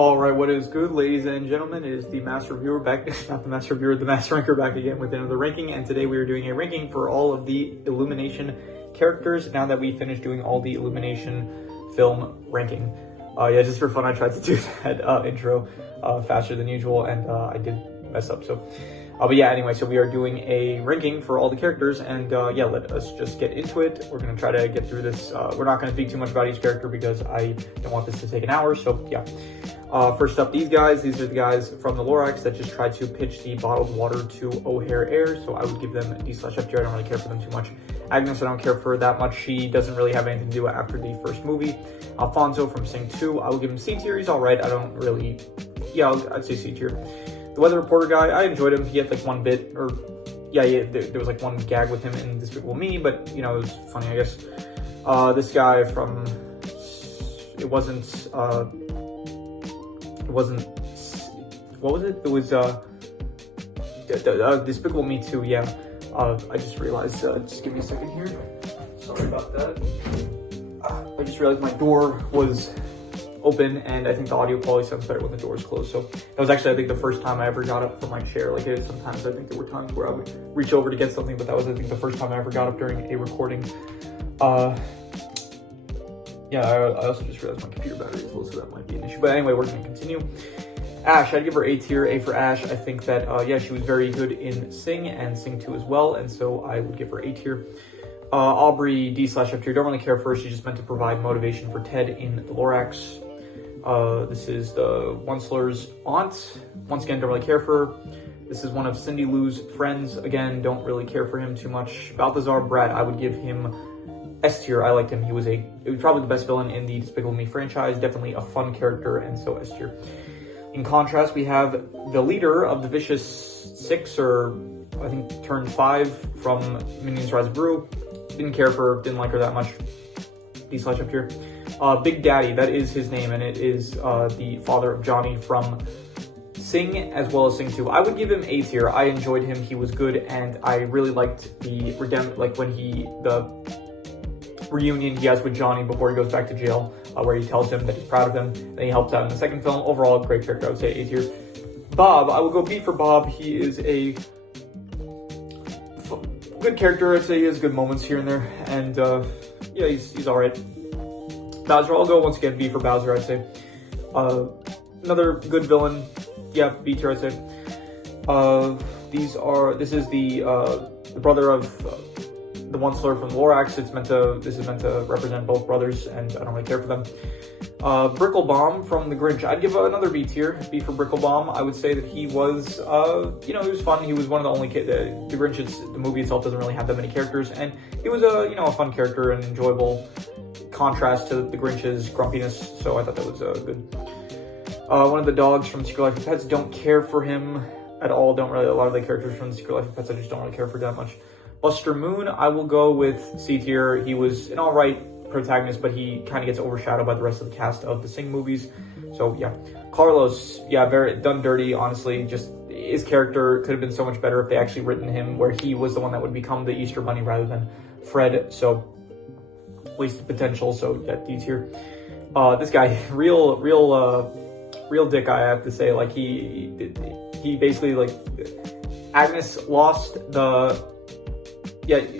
Alright, what is good, ladies and gentlemen? It is the Master Reviewer back, not the Master Reviewer, the Master Ranker back again with another ranking, and today we are doing a ranking for all of the Illumination characters, now that we finished doing all the Illumination film ranking. Yeah, just for fun, I tried to do that intro faster than usual, and I did mess up, so... but yeah, anyway, so we are doing a ranking for all the characters, and yeah, let us just get into it. We're going to try to get through this. We're not going to speak too much about each character because I don't want this to take an hour, so yeah. First up, these are the guys from the Lorax that just tried to pitch the bottled water to O'Hare Air, so I would give them D/F tier. I don't really care for them too much. Agnes, I don't care for that much. She doesn't really have anything to do after the first movie. Alfonso from Sing 2, I will give him C tier. He's alright. I don't really... Yeah, I'd say C tier. The weather reporter guy, I enjoyed him. He had like one bit, or yeah, there was like one gag with him in Despicable Me, but you know, it was funny, I guess. This guy from, it wasn't, what was it? It was, Despicable Me 2, yeah. I just realized, just give me a second here. Sorry about that. I just realized my door was open, and I think the audio quality sounds better when the door is closed. So that was actually, I think, the first time I ever got up from my chair. Like, sometimes I think there were times where I would reach over to get something, but that was, I think, the first time I ever got up during a recording. Yeah, I also just realized my computer battery is low, so that might be an issue. But anyway, we're going to continue. Ash, I'd give her A tier. A for Ash. I think that, yeah, she was very good in Sing and Sing 2 as well, and so I would give her A tier. Aubrey, D/F tier. Don't really care for her. She's just meant to provide motivation for Ted in the Lorax. This is the Onceler's aunt. Once again, don't really care for her. This is one of Cindy Lou's friends. Again, don't really care for him too much. Balthazar Brett, I would give him S tier. I liked him. He was probably the best villain in the Despicable Me franchise. Definitely a fun character, and so S tier. In contrast, we have the leader of the Vicious Six, or I think turned 5 from Minions Rise of Gru. Didn't care for her, didn't like her that much. D/F tier. Big Daddy, that is his name, and it is the father of Johnny from Sing as well as Sing 2. I would give him A tier. I enjoyed him. He was good, and I really liked the reunion he has with Johnny before he goes back to jail, where he tells him that he's proud of him, and he helps out in the second film. Overall, great character. I would say A tier. Bob, I will go B for Bob. He is a good character. I'd say he has good moments here and there, and yeah, he's alright. Bowser, I'll go once again B for Bowser, I'd say. Another good villain. Yeah, B tier, I'd say. This is the brother of the Onceler from the Lorax. This is meant to represent both brothers, and I don't really care for them. Bricklebomb from the Grinch. I'd give another B tier. B for Bricklebomb. I would say that he was, you know, he was fun. He was one of the only the Grinch, the movie itself doesn't really have that many characters, and he was a fun character and enjoyable contrast to the Grinch's grumpiness, so I thought that was good. One of the dogs from Secret Life of Pets, don't care for him at all. A lot of the characters from Secret Life of Pets, I just don't really care for that much. Buster Moon, I will go with C tier. He was an alright protagonist, but he kind of gets overshadowed by the rest of the cast of the Sing movies, so yeah. Carlos, yeah, very done dirty, honestly. Just his character could have been so much better if they actually written him where he was the one that would become the Easter Bunny rather than Fred, so wasted potential, so yeah, D tier. This guy, real dick, I have to say. Like, he basically, like, Agnes lost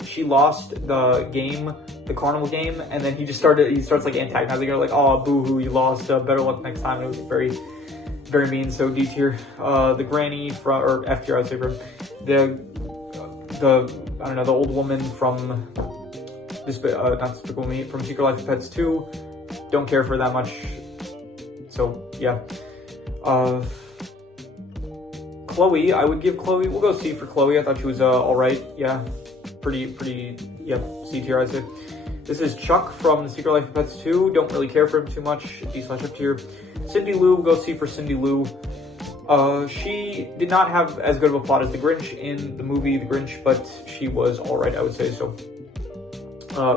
she lost the game, the carnival game, and then he starts like antagonizing her, like, oh, boo-hoo, you lost, better luck next time. It was very, very mean, so D tier. The granny or F tier, I'd say, for the I don't know, the old woman from not Despicable Me, from Secret Life of Pets 2, don't care for that much, so yeah. Chloe, I would give Chloe, we'll go C for Chloe. I thought she was alright, yeah, pretty, yeah, C tier, I'd say. This is Chuck from Secret Life of Pets 2, don't really care for him too much, D/F tier. Cindy Lou, we'll go C for Cindy Lou. She did not have as good of a plot as the Grinch in the movie The Grinch, but she was alright, I would say, so.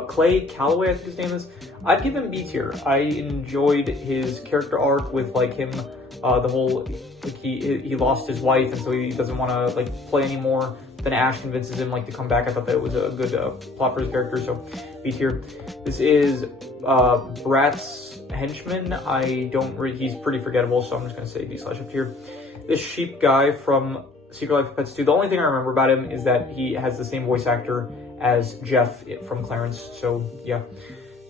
Clay Calloway, I think his name is. I'd give him B tier. I enjoyed his character arc with, like, him, the whole, like, he lost his wife, and so he doesn't want to, like, play anymore. Then Ash convinces him, like, to come back. I thought that was a good plot for his character, so B tier. This is Bratz henchman, he's pretty forgettable, so I'm just gonna say D/F tier. This sheep guy from Secret Life of Pets 2, the only thing I remember about him is that he has the same voice actor as Jeff from Clarence, so yeah,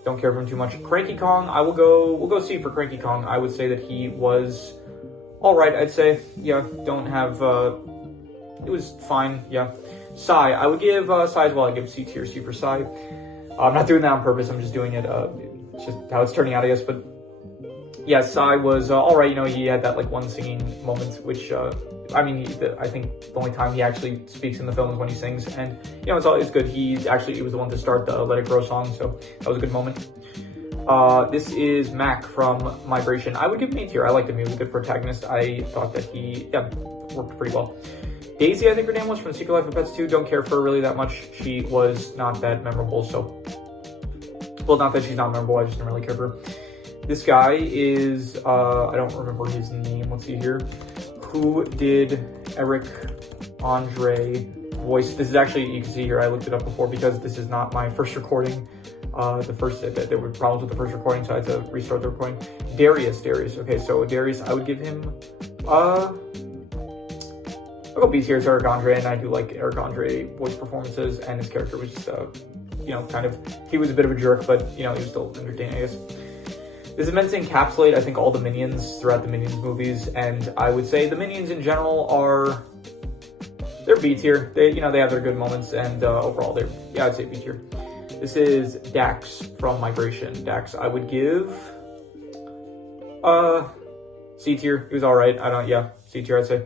don't care for him too much. Cranky Kong, we'll go C for Cranky Kong. I would say that he was alright, I'd say. Yeah, it was fine, yeah. Psy, I would give Psy as well. I'd give C tier, C for Psy. I'm not doing that on purpose, I'm just doing it, it's just how it's turning out, I guess, but yeah, Psy was alright, you know, he had that, like, one singing moment, which, I think the only time he actually speaks in the film is when he sings, and, you know, it's good. He was the one to start the Let It Grow song, so that was a good moment. This is Mac from Migration. I would give him A tier. I liked him. He was a good protagonist. I thought that he, worked pretty well. Daisy, I think her name was, from Secret Life of Pets 2. Don't care for her really that much. She was not that memorable, so... Well, not that she's not memorable, I just didn't really care for her. This guy is, I don't remember his name. Let's see here. Who did Eric Andre voice? This is actually, you can see here, I looked it up before because this is not my first recording. There were problems with the first recording, so I had to restart the recording. Darius. Okay, so Darius, I would give him, I'll go B tier. It's Eric Andre, and I do like Eric Andre voice performances, and his character was just, he was a bit of a jerk, but, you know, he was still entertaining, I guess. This is meant to encapsulate, I think, all the Minions throughout the Minions movies, and I would say the Minions in general they're B tier. They have their good moments, and overall, I'd say B tier. This is Dax from Migration. Dax, I would give, C tier. He was alright. C tier, I'd say.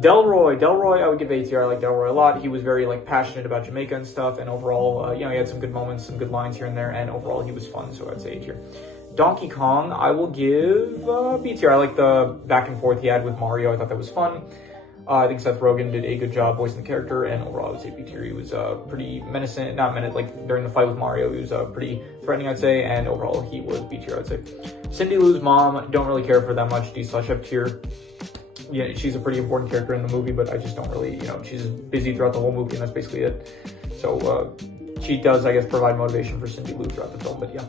Delroy, I would give A tier. I like Delroy a lot. He was very, like, passionate about Jamaica and stuff, and overall, he had some good moments, some good lines here and there, and overall, he was fun, so I'd say A tier. Donkey Kong, I will give B tier. I like the back and forth he had with Mario. I thought that was fun. I think Seth Rogen did a good job voicing the character, and overall, I would say B tier. He was pretty menacing, like during the fight with Mario, he was pretty threatening, I'd say, and overall, he was B tier, I'd say. Cindy Lou's mom, don't really care for that much, D/F tier. Yeah, she's a pretty important character in the movie, but I just don't really, she's busy throughout the whole movie, and that's basically it. So, she does, I guess, provide motivation for Cindy Lou throughout the film, but yeah.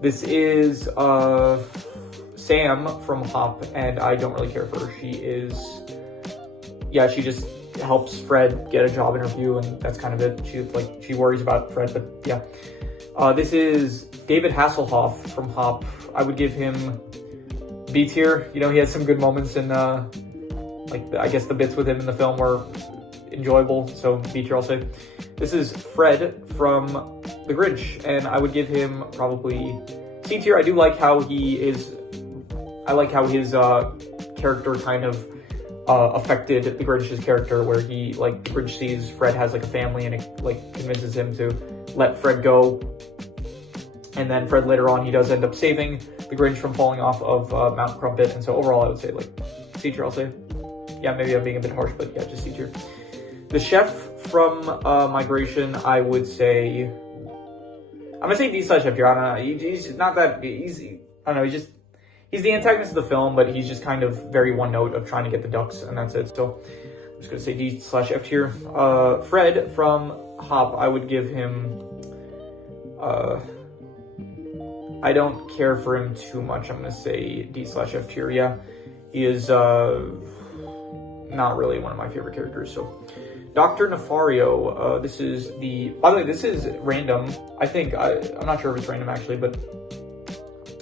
This is Sam from Hop, and I don't really care for her. She just helps Fred get a job interview, and that's kind of it. She worries about Fred, but yeah. This is David Hasselhoff from Hop. I would give him B tier. He had some good moments, and I guess the bits with him in the film were enjoyable, so B tier I'll say. This is Fred from The Grinch, and I would give him probably C tier. I do like how his character kind of affected the Grinch's character, where the Grinch sees Fred has a family, and it convinces him to let Fred go. And then Fred later on, he does end up saving the Grinch from falling off of Mount Crumpet, and so overall I would say C tier I'll say. Yeah, maybe I'm being a bit harsh, but yeah, just C tier. The chef from Migration, I would say, I'm gonna say D/F tier. I don't know. He's not that easy. I don't know. He's the antagonist of the film, but he's just kind of very one note of trying to get the ducks, and that's it. So I'm just gonna say D/F tier. Fred from Hop, I would give him. I don't care for him too much. I'm gonna say D/F tier. Yeah, he is not really one of my favorite characters. So. Dr. Nefario, by the way, this is random. I'm not sure if it's random actually, but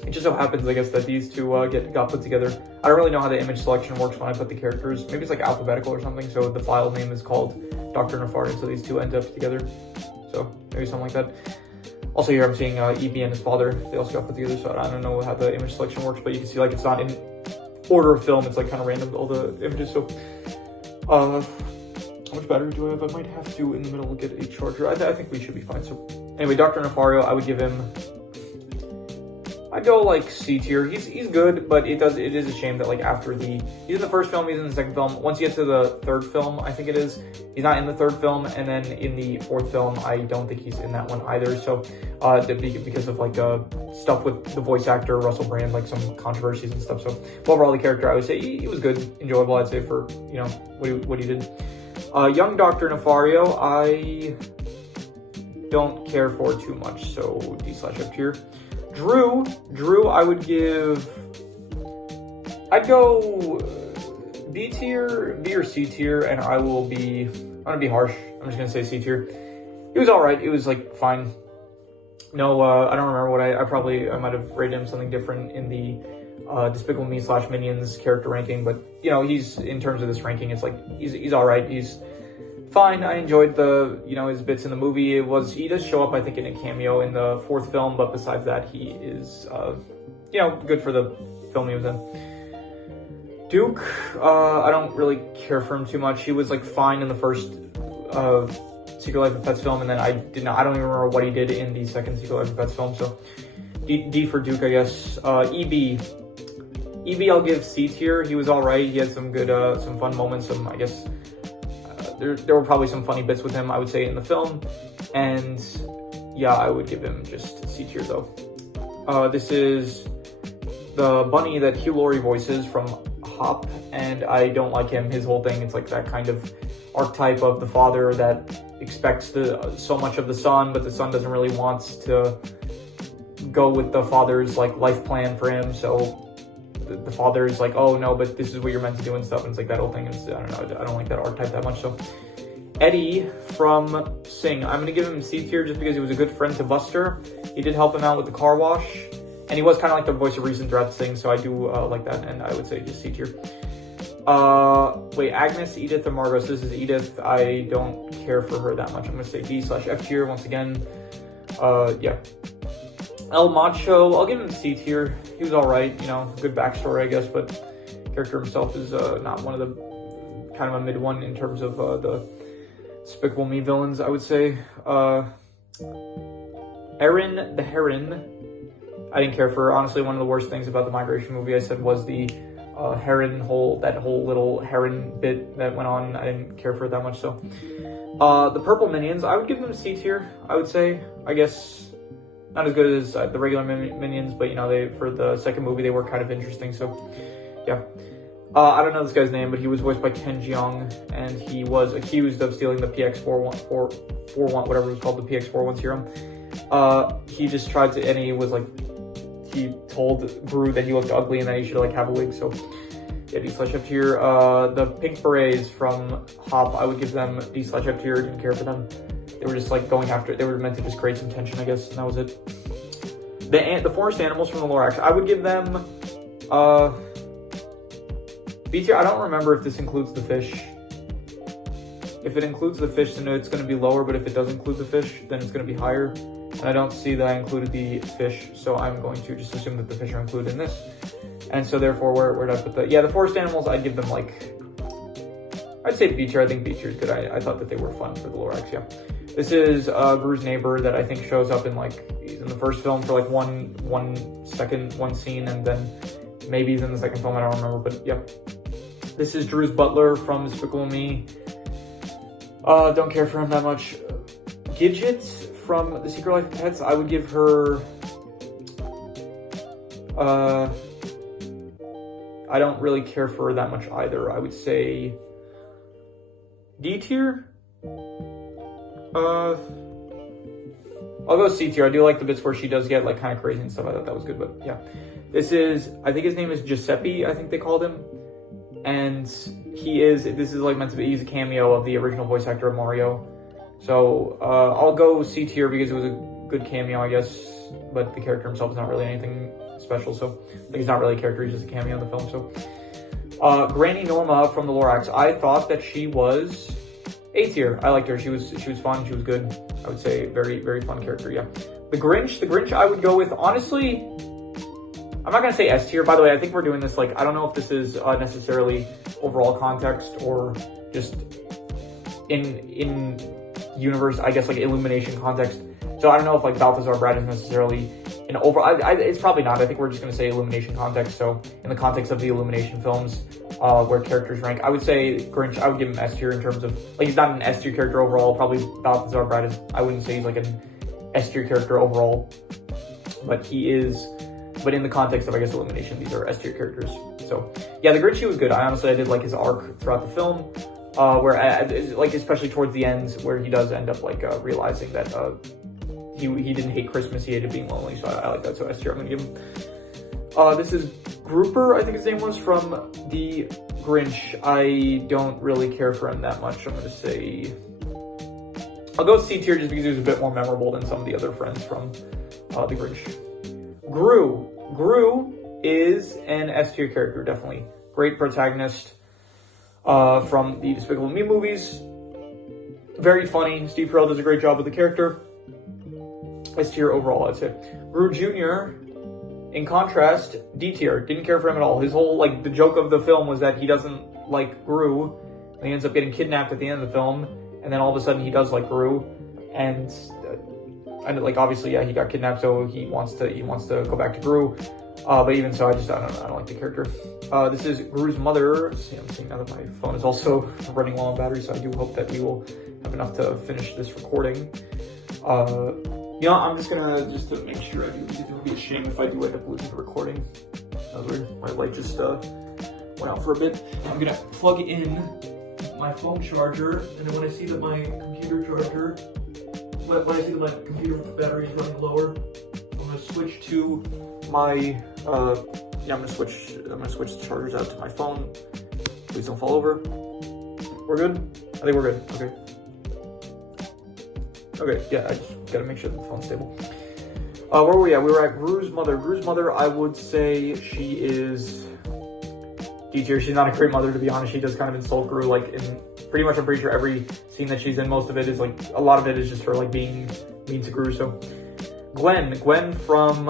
it just so happens, I guess, that these two got put together. I don't really know how the image selection works when I put the characters. Maybe it's alphabetical or something, so the file name is called Dr. Nefario, so these two end up together. So maybe something like that. Also here I'm seeing EB and his father, they also got put together, so I don't know how the image selection works, but you can see it's not in order of film, it's kind of random, all the images, so... How much battery do I have? I might have to, in the middle, get a charger. I think we should be fine. So, anyway, Dr. Nefario, I would give him... I'd go, C tier. He's good, but it is a shame that, after he's in the first film, he's in the second film. Once you get to the third film, I think it is, he's not in the third film, and then in the fourth film, I don't think he's in that one either. So, because of, stuff with the voice actor, Russell Brand, some controversies and stuff. So, overall, the character, I would say, he was good, enjoyable, I'd say, for, what he did. Young Dr. Nefario, I don't care for too much, so D/F tier. Drew, I'd go B tier, B or C tier, and I'm gonna be harsh. I'm just gonna say C tier. It was alright, it was like fine. No, I don't remember what I might have rated him something different in the Despicable Me / Minions character ranking, but you know, he's, in terms of this ranking, it's like, he's alright, he's fine. I enjoyed his bits in the movie. He does show up, I think, in a cameo in the 4th film, but besides that, he is, good for the film he was in. Duke, I don't really care for him too much. He was like fine in the first Secret Life of Pets film, and then I don't even remember what he did in the second Secret Life of Pets film, so D for Duke, I guess. EB, I'll give C tier. He was alright. He had some good, some fun moments. I guess, there were probably some funny bits with him, I would say, in the film. And yeah, I would give him just C tier though. This is the bunny that Hugh Laurie voices from Hop, and I don't like him. His whole thing, it's like that kind of archetype of the father that expects so much of the son, but the son doesn't really want to go with the father's like life plan for him. So the father is like, oh no, but this is what you're meant to do and stuff. And it's like that whole thing is, I don't know, I don't like that archetype that much. So Eddie from Sing, I'm gonna give him C tier just because he was a good friend to Buster. He did help him out with the car wash, and he was kind of like the voice of reason throughout the thing, so I do like that, and I would say just C tier. Wait, Agnes, Edith, or Margot? So this is Edith. I don't care for her that much. I'm gonna say D/F tier once again. Yeah. El Macho, I'll give him C tier. He was alright, good backstory, I guess, but character himself is not one of the, kind of a mid one in terms of the Despicable Me villains, I would say. Erin the Heron, I didn't care for her. Honestly, one of the worst things about the Migration movie, I said, was the heron that whole little heron bit that went on. I didn't care for it that much, so. The Purple Minions, I would give them C tier, I would say. I guess not as good as the regular Minions, but for the second movie, they were kind of interesting, so yeah. I don't know this guy's name, but he was voiced by Ken Jeong, and he was accused of stealing the PX41, whatever it was called, the PX41 serum. He just tried to, and he was like, he told Gru that he looked ugly and that he should like have a wig, so yeah, D/F tier. The Pink Berets from Hop, I would give them D/F tier. Didn't care for them. They were just like going after it. They were meant to just create some tension, I guess, and that was it. The Forest Animals from the Lorax, I would give them B tier. I don't remember if this includes the fish. If it includes the fish, then it's going to be lower, but if it does include the fish, then it's going to be higher. And I don't see that I included the fish, so I'm going to just assume that the fish are included in this. And so therefore, where did I put the Forest Animals, I'd give them like, I'd say B tier. I think B tier is good. I thought that they were fun for the Lorax, yeah. This is Gru's neighbor that I think shows up in he's in the first film for like one scene, and then maybe he's in the second film, I don't remember, but yeah. This is Drew's butler from Despicable Me. Don't care for him that much. Gidget from The Secret Life of Pets, I would give her, I don't really care for her that much either. I would say D tier? I'll go C tier. I do like the bits where she does get like kind of crazy and stuff. I thought that was good, but yeah. This is, I think his name is Giuseppe, I think they called him. And this is like meant to be, he's a cameo of the original voice actor of Mario. So I'll go C tier because it was a good cameo, I guess. But the character himself is not really anything special, so like he's not really a character, he's just a cameo in the film. So Granny Norma from the Lorax, I thought that she was A tier. I liked her. She was fun. She was good. I would say very, very fun character. Yeah. The Grinch I would go with, honestly, I'm not gonna say S tier. By the way, I think we're doing this like, I don't know if this is necessarily overall context or just in universe, I guess like Illumination context. So I don't know if like Balthazar Brad is necessarily an it's probably not. I think we're just gonna say Illumination context. So in the context of the Illumination films, where characters rank, I would say Grinch, I would give him S tier in terms of, like, he's not an S tier character overall. Probably Balthazar Brad is, I wouldn't say he's like an S tier character overall, but he is, but in the context of, I guess, Illumination, these are S tier characters. So yeah, the Grinch, he was good. I did like his arc throughout the film, where like, especially towards the end, where he does end up like realizing that he didn't hate Christmas, he hated being lonely, so I like that, so S tier I'm gonna give him. This is Grouper, I think his name was, from the Grinch. I don't really care for him that much. I'm gonna say, I'll go C tier just because he was a bit more memorable than some of the other friends from the Grinch. Gru is an S tier character, definitely. Great protagonist from the Despicable Me movies. Very funny. Steve Carell does a great job with the character. S tier overall, I'd say. Gru Jr., in contrast, D tier. Didn't care for him at all. His whole, like, the joke of the film was that he doesn't like Gru, and he ends up getting kidnapped at the end of the film, and then all of a sudden he does like Gru, and like, obviously, yeah, he got kidnapped, so he wants to go back to Gru. But even so, I don't like the character. This is Gru's mother. See, I'm seeing now that my phone is also running low on battery, so I do hope that we will have enough to finish this recording. You know, I'm just to make sure I do, because it would be a shame if I do end up losing the recording. That was weird. My light just went out for a bit. I'm gonna plug in my phone charger, and then when I see that my computer battery is running lower, I'm gonna switch to my I'm gonna switch the chargers out to my phone. Please don't fall over. We're good? I think we're good. Okay, yeah, I just gotta make sure the phone's stable. Where were we at? We were at Gru's mother. Gru's mother, I would say she is D tier. She's not a great mother, to be honest. She does kind of insult Gru, like, in pretty much, I'm pretty sure every scene that she's in, most of it is, like, a lot of it is just her, like, being mean to Gru, so. Gwen from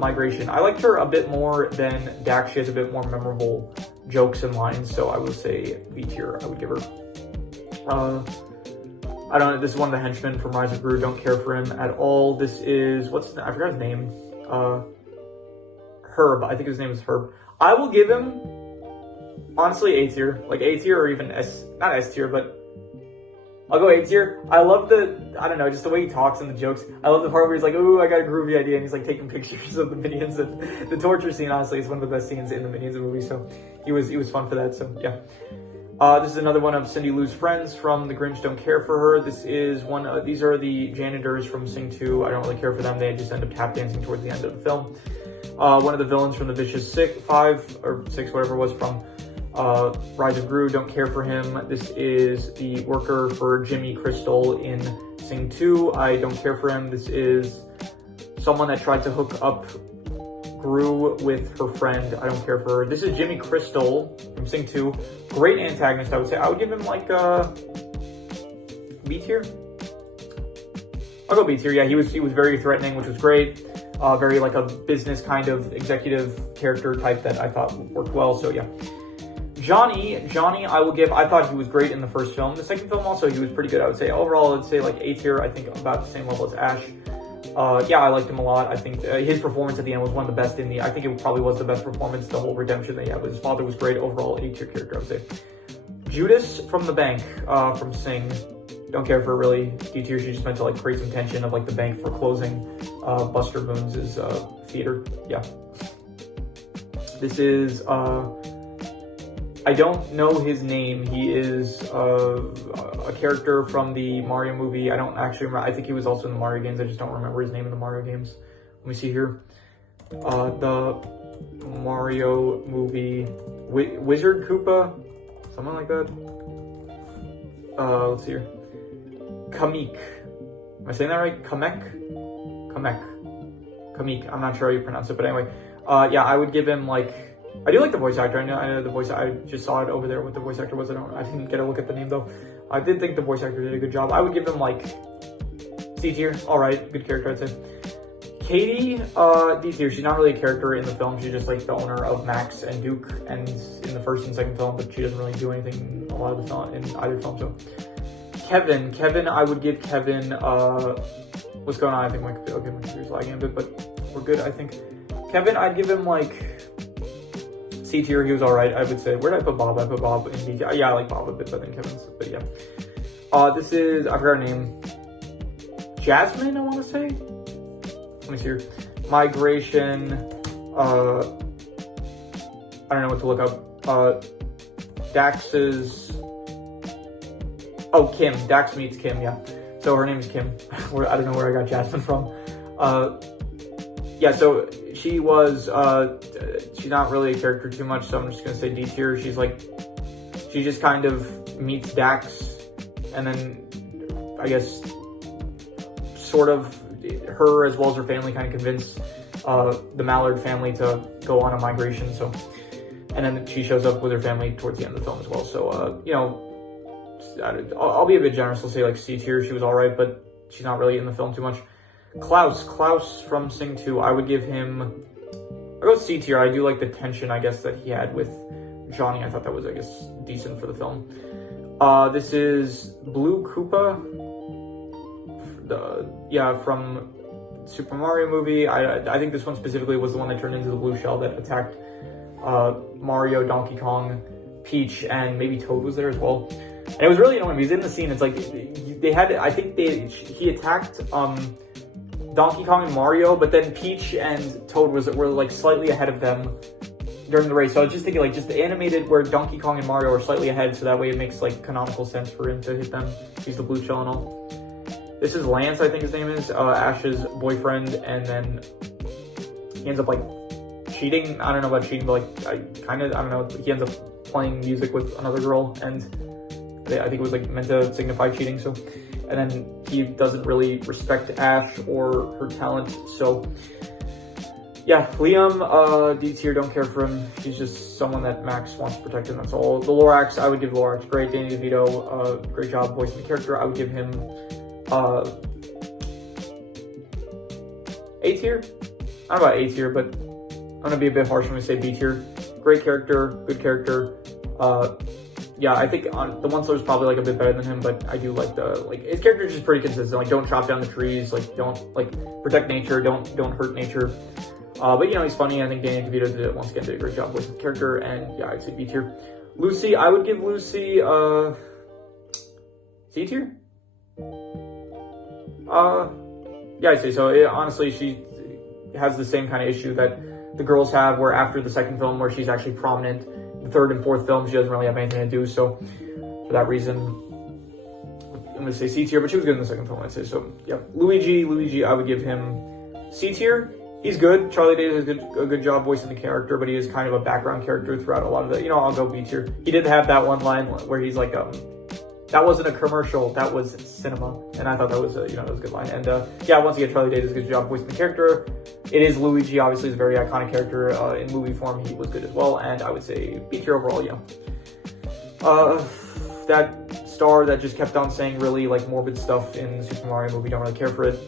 Migration. I liked her a bit more than Dax. She has a bit more memorable jokes and lines, so I would say B tier, I would give her. I don't know, this is one of the henchmen from Rise of Gru. Don't care for him at all. This is, I forgot his name. Herb, I think his name is Herb. I will give him, honestly, A tier. Like A tier or even not S tier, but I'll go A tier. I love I don't know, just the way he talks and the jokes. I love the part where he's like, ooh, I got a groovy idea, and he's like taking pictures of the Minions. And the torture scene, honestly, is one of the best scenes in the Minions movie, so he was fun for that, so yeah. This is another one of Cindy Lou's friends from The Grinch. Don't care for her. This is these are the janitors from Sing 2. I don't really care for them. They just end up tap dancing towards the end of the film. One of the villains from the Vicious 5 or 6, whatever it was, from Rise of Gru. Don't care for him. This is the worker for Jimmy Crystal in Sing 2. I don't care for him. This is someone that tried to hook up Gru with her friend. I don't care for her. This is Jimmy Crystal from Sing 2. Great antagonist, I would say. I would give him like B tier. I'll go B tier. Yeah, he was very threatening, which was great. Very like a business kind of executive character type that I thought worked well. So yeah. Johnny, I thought he was great in the first film. The second film also, he was pretty good, I would say. Overall, I'd say like A tier. I think about the same level as Ash. Yeah, I liked him a lot. I think his performance at the end was one of the best I think it probably was the best performance, the whole redemption that he had with his father was great. Overall, A tier character, I would say. Judas from the bank, from Sing. Don't care for her, really. D tier, she just meant to like create some tension of like the bank for closing Buster Boons' theater. Yeah. This is, I don't know his name. He is a character from the Mario movie. I don't actually remember. I think he was also in the Mario games. I just don't remember his name in the Mario games. Let me see here. The Mario movie. Wizard Koopa? Something like that. Let's see here. Kamek. Am I saying that right? Kamek? Kamek. I'm not sure how you pronounce it, but anyway. Yeah, I would give him like... I do like the voice actor. I know the voice. I just saw it over there. What the voice actor was. I didn't get a look at the name though. I did think the voice actor did a good job. I would give him like C tier. All right, good character, I'd say. Katie, D tier. She's not really a character in the film. She's just like the owner of Max and Duke, and in the first and second film, but she doesn't really do anything a lot of the film in either film. So Kevin, I would give Kevin. What's going on? I think my computer's lagging a bit, but we're good. I think Kevin, I'd give him like C tier. He was alright, I would say. Where did I put Bob? I put Bob in D tier. Yeah, I like Bob a bit better than Kevin's, but yeah. This is, I forgot her name. Jasmine, I want to say? Let me see here. Migration. I don't know what to look up. Dax's... Oh, Kim. Dax meets Kim, yeah. So her name is Kim. I don't know where I got Jasmine from. Yeah, so she was, she's not really a character too much, so I'm just gonna say D tier. She's like, she just kind of meets Dax, and then I guess sort of her as well as her family kind of convince the Mallard family to go on a migration. So, and then she shows up with her family towards the end of the film as well. So, you know, I'll be a bit generous. I'll say like C tier. She was all right, but she's not really in the film too much. Klaus from Sing 2, I would give him, I go C tier. I do like the tension, I guess, that he had with Johnny. I thought that was, I guess, decent for the film. This is Blue Koopa, from Super Mario movie. I think this one specifically was the one that turned into the blue shell that attacked Mario, Donkey Kong, Peach, and maybe Toad was there as well. And it was really annoying because in the scene, it's like they had, I think he attacked Donkey Kong and Mario, but then Peach and Toad were like slightly ahead of them during the race. So I was just thinking, like, just animated where Donkey Kong and Mario are slightly ahead, so that way it makes like canonical sense for him to hit them. He's the blue shell and all. This is Lance, I think his name is, Ash's boyfriend, and then he ends up like cheating. I don't know about cheating, but like I don't know. He ends up playing music with another girl, and I think it was like meant to signify cheating. So, and then he doesn't really respect Ash or her talent. So, yeah, Liam, D tier, don't care for him. He's just someone that Max wants to protect, and that's all. The Lorax, I would give Lorax great. Danny DeVito, great job voicing the character. I would give him A tier. I don't know about A tier, but I'm gonna be a bit harsh when we say B tier. Great character, good character. Yeah, I think the One Star is probably like a bit better than him, but I do like his character is just pretty consistent. Like, don't chop down the trees, like don't like protect nature, don't hurt nature. But you know, he's funny. I think Danny DeVito once again did a great job with the character, and yeah, I'd say B tier. Lucy, I would give Lucy C tier. Yeah, I'd say so. Honestly, she has the same kind of issue that the girls have, where after the second film, where she's actually prominent, the third and fourth film, she doesn't really have anything to do. So for that reason, I'm gonna say C tier, but she was good in the second film, I'd say. So yeah, Luigi, I would give him C tier. He's good. Charlie Day does a good job voicing the character, but he is kind of a background character throughout a lot of the, you know, I'll go B tier. He did have that one line where he's like, that wasn't a commercial, that was cinema. And I thought that was, that was a good line. And yeah, once again, Charlie Day does a good job voicing the character. It is Luigi, obviously, is a very iconic character. In movie form, he was good as well. And I would say B tier overall, yeah. That star that just kept on saying really like morbid stuff in the Super Mario movie, don't really care for it.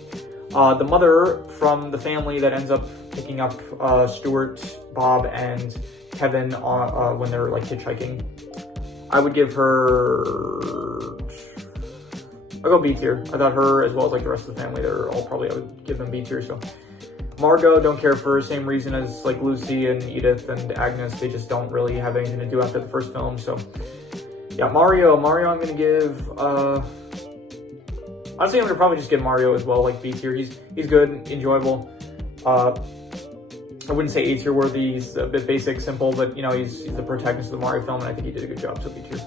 The mother from the family that ends up picking up Stuart, Bob, and Kevin when they're like hitchhiking. I would give her, I'll go B tier. I thought her, as well as like the rest of the family, they're all probably, I would give them B tier. So Margot, don't care for her, same reason as like Lucy and Edith and Agnes. They just don't really have anything to do after the first film. So yeah, Mario, I'm gonna give, honestly, I'm gonna probably just give Mario as well, like B tier. He's good, enjoyable. I wouldn't say A tier worthy. He's a bit basic, simple, but you know, he's the protagonist of the Mario film, and I think he did a good job. So B tier.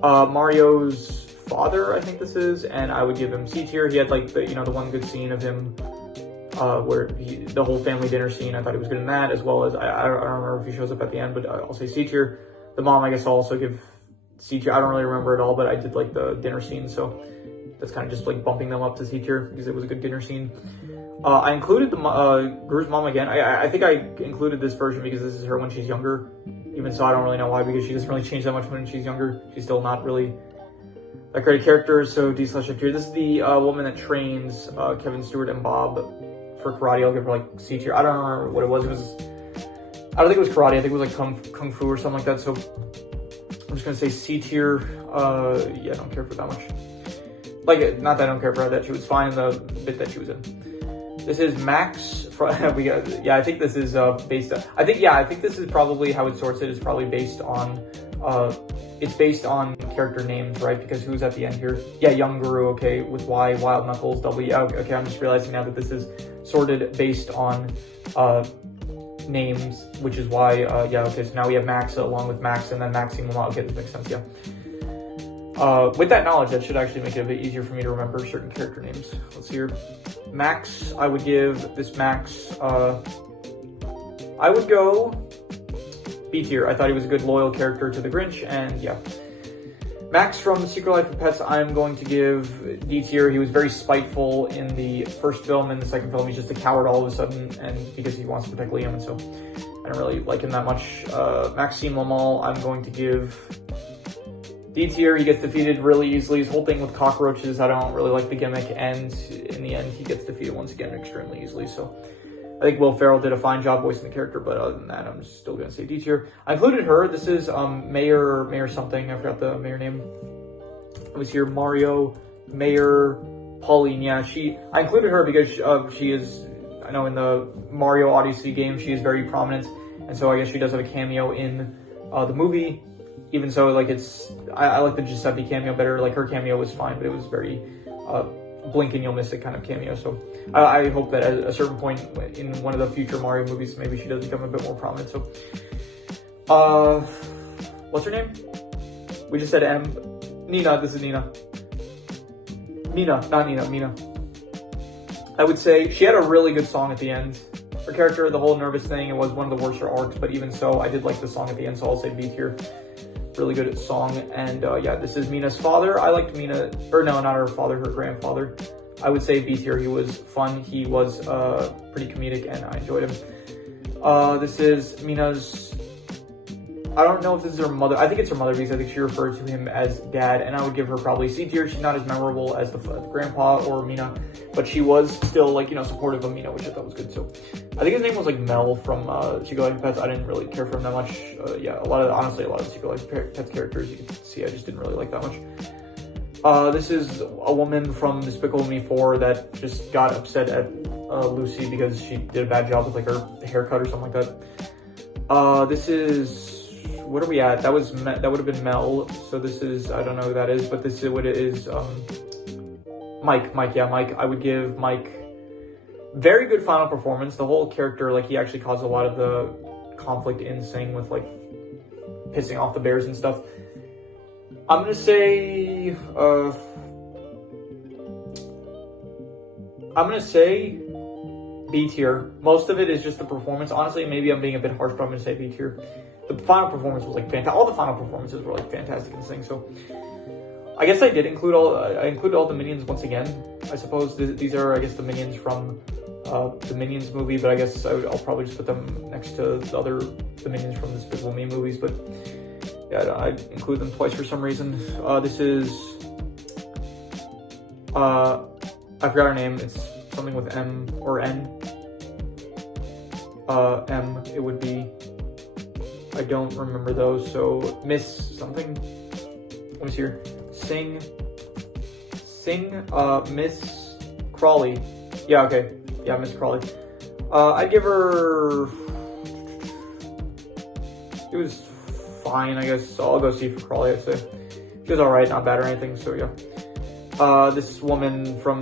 Mario's father, I think this is, and I would give him C tier. He had like the one good scene of him, where the whole family dinner scene. I thought he was good in that, as well as I don't remember if he shows up at the end, but I'll say C tier. The mom, I guess I'll also give C tier. I don't really remember it all, but I did like the dinner scene, so that's kind of just like bumping them up to C tier because it was a good dinner scene. I included the Gru's mom again. I think I included this version because this is her when she's younger, even so I don't really know why, because she doesn't really change that much when she's younger. She's still not really that great a character, so D/F tier. This is the woman that trains Kevin, Stewart, and Bob for karate. I'll give her like C tier. I don't remember what it was. I don't think it was karate. I think it was like kung fu or something like that. So I'm just gonna say C tier. Yeah, I don't care for that much. Like, not that I don't care for her, that she was fine in the bit that she was in. This is Max. I think this is based on. I think this is probably how it sorts it. Is probably based on. It's based on character names, right? Because who's at the end here? Yeah, Young Guru. Okay, with Y, Wild Knuckles, W. Yeah, okay. I'm just realizing now that this is sorted based on names, which is why. Yeah, okay. So now we have Max along with Max, and then Maxine. Okay, this makes sense. Yeah. With that knowledge, that should actually make it a bit easier for me to remember certain character names. Let's see here. Max, I would give this Max, I would go B tier. I thought he was a good, loyal character to the Grinch, and yeah. Max from The Secret Life of Pets, I'm going to give D tier. He was very spiteful in the first film. In the second film, he's just a coward all of a sudden, and because he wants to protect Liam, and so I don't really like him that much. Maxime Lamal, I'm going to give D tier. He gets defeated really easily. His whole thing with cockroaches, I don't really like the gimmick, and in the end, he gets defeated once again extremely easily, so I think Will Ferrell did a fine job voicing the character, but other than that, I'm still going to say D tier. I included her. This is Mayor something. I forgot the mayor name. It was here, Mayor Pauline. Yeah, I included her because she is, I know in the Mario Odyssey game, she is very prominent, and so I guess she does have a cameo in the movie. Even so, like I like the Giuseppe cameo better. Like her cameo was fine, but it was very blink and you'll miss it kind of cameo. So I hope that at a certain point in one of the future Mario movies, maybe she does become a bit more prominent. So, what's her name? We just said M. Nina. This is Nina. Mina, not Nina. Mina. I would say she had a really good song at the end. Her character, the whole nervous thing, it was one of the worst arcs, but even so, I did like the song at the end, so I'll say B tier. Really good song. And yeah, this is Mina's father. I liked Mina, or no, not her father, her grandfather. I would say B tier. He was fun. He was pretty comedic, and I enjoyed him. This is Mina's, I don't know if this is her mother. I think it's her mother because I think she referred to him as dad, and I would give her probably C tier. She's not as memorable as the grandpa or Mina, but she was still, like, you know, supportive of Mina, which I thought was good. So I think his name was like Mel from Secret Life of Pets. I didn't really care for him that much. Yeah, honestly, a lot of Secret Life of Pets characters you can see I just didn't really like that much. This is a woman from Despicable Me 4 that just got upset at Lucy because she did a bad job with like her haircut or something like that. This is, what are we at? That would have been Mel. So this is, I don't know who that is, but this is what it is. Mike. Yeah, Mike. I would give Mike very good final performance. The whole character, like, he actually caused a lot of the conflict in Sing with like pissing off the bears and stuff. I'm gonna say B tier. Most of it is just the performance. Honestly, maybe I'm being a bit harsh, but I'm gonna say B tier. The final performance was like fantastic. All the final performances were like fantastic in Sing. So I guess I did include all the minions once again. I suppose these are, I guess, the minions from the Minions movie, but I guess I'll probably just put them next to the minions from the Despicable Me movies. But yeah, I include them twice for some reason. This is I forgot her name. It's something with M or N. M. It would be. I don't remember those. So Miss something. Let me see here. Sing. Miss Crawley. Yeah. Okay. Yeah, Miss Crawley. I'd give her. It was fine, I guess. So I'll go C for Crawley. I'd say she was all right, not bad or anything. So yeah. This woman from